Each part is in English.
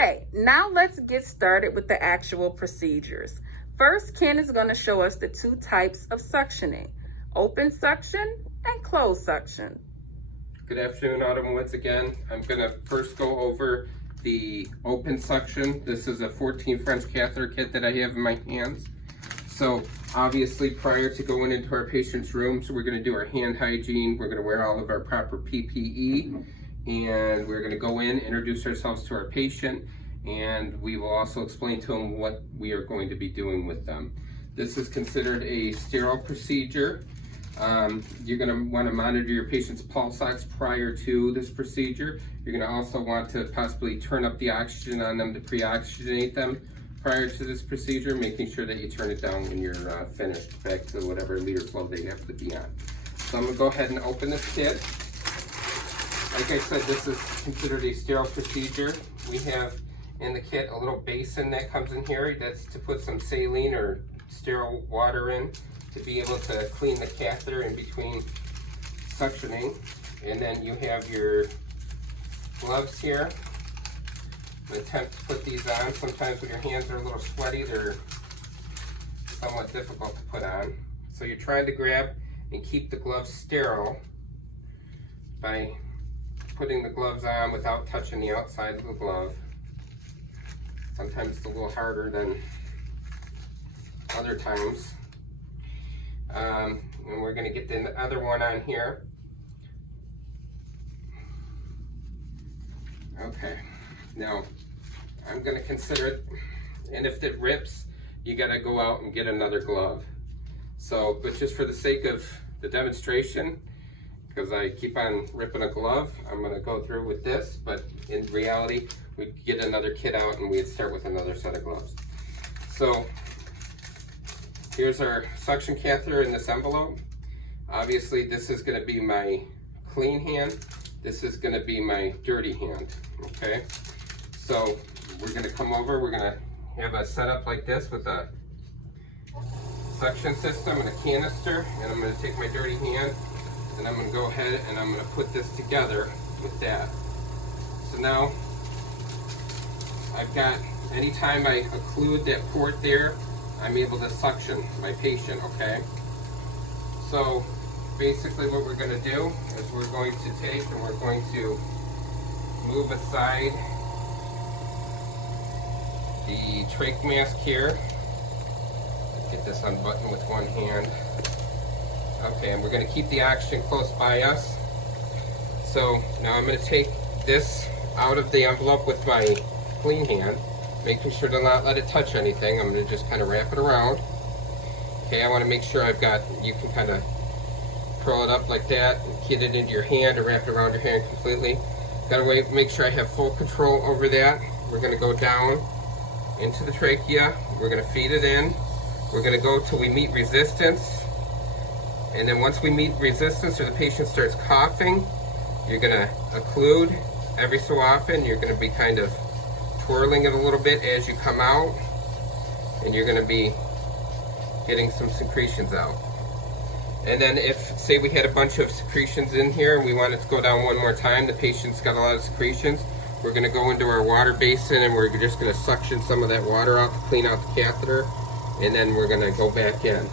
Okay, now let's get started with the actual procedures. First, Ken is going to show us the two types of suctioning, open suction and closed suction. Good afternoon, Autumn. Once again, I'm going to first go over the open suction. This is a 14 French catheter kit that I have in my hands. So obviously prior to going into our patient's room, so we're going to do our hand hygiene. We're going to wear all of our proper PPE, and we're going to go in, introduce ourselves to our patient, and we will also explain to them what we are going to be doing with them. This is considered a sterile procedure. You're going to want to monitor your patient's pulse ox prior to this procedure. You're going to also want to possibly turn up the oxygen on them to pre-oxygenate them prior to this procedure, making sure that you turn it down when you're finished, back to whatever liter flow they have to be on. So I'm going to go ahead and open this kit. Like I said, this is considered a sterile procedure. We have in the kit a little basin that comes in here. That's to put some saline or sterile water in to be able to clean the catheter in between suctioning. And then you have your gloves here. I'm going to attempt to put these on. Sometimes when your hands are a little sweaty, they're somewhat difficult to put on. So you're trying to grab and keep the gloves sterile by putting the gloves on without touching the outside of the glove. Sometimes it's a little harder than other times. And we're going to get the other one on here. Okay, now I'm going to consider it, and if it rips, you got to go out and get another glove. So, but just for the sake of the demonstration, because I keep on ripping a glove, I'm going to go through with this, but in reality, we'd get another kit out and we'd start with another set of gloves. So, here's our suction catheter in this envelope. Obviously, this is going to be my clean hand. This is going to be my dirty hand, okay? So, we're going to come over, we're going to have a setup like this with a suction system and a canister, and I'm going to take my dirty hand and I'm going to go ahead and I'm going to put this together with that. So now I've got, anytime I occlude that port there, I'm able to suction my patient, okay? So basically what we're going to do is we're going to take and we're going to move aside the trach mask here. Get this unbuttoned with one hand. Okay, and we're going to keep the oxygen close by us. So now I'm going to take this out of the envelope with my clean hand, making sure to not let it touch anything. I'm going to just kind of wrap it around. Okay, I want to make sure I've got, you can kind of curl it up like that and get it into your hand or wrap it around your hand completely. Got to make sure I have full control over that. We're going to go down into the trachea. We're going to feed it in. We're going to go till we meet resistance. And then once we meet resistance or the patient starts coughing, you're going to occlude every so often. You're going to be kind of twirling it a little bit as you come out, and you're going to be getting some secretions out. And then if, say we had a bunch of secretions in here and we want it to go down one more time, the patient's got a lot of secretions, we're going to go into our water basin and we're just going to suction some of that water out to clean out the catheter, and then we're going to go back in.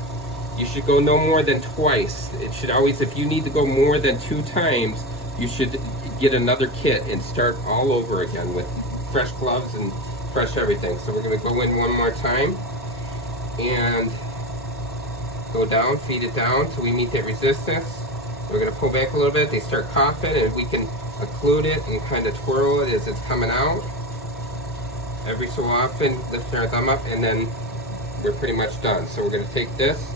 You should go no more than twice. It should always, if you need to go more than 2 times, you should get another kit and start all over again with fresh gloves and fresh everything. So we're going to go in one more time and go down, feed it down till we meet that resistance. We're going to pull back a little bit. They start coughing, and we can occlude it and kind of twirl it as it's coming out. Every so often, lift our thumb up, and then we're pretty much done. So we're going to take this,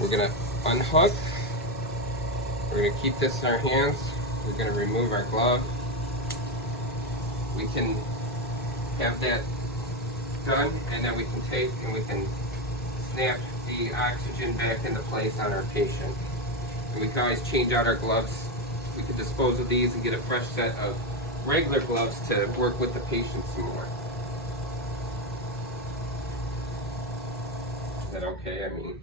we're going to unhook, we're going to keep this in our hands, we're going to remove our glove. We can have that done, and then we can take and we can snap the oxygen back into place on our patient. And we can always change out our gloves. We can dispose of these and get a fresh set of regular gloves to work with the patient some more. Is that okay? I mean...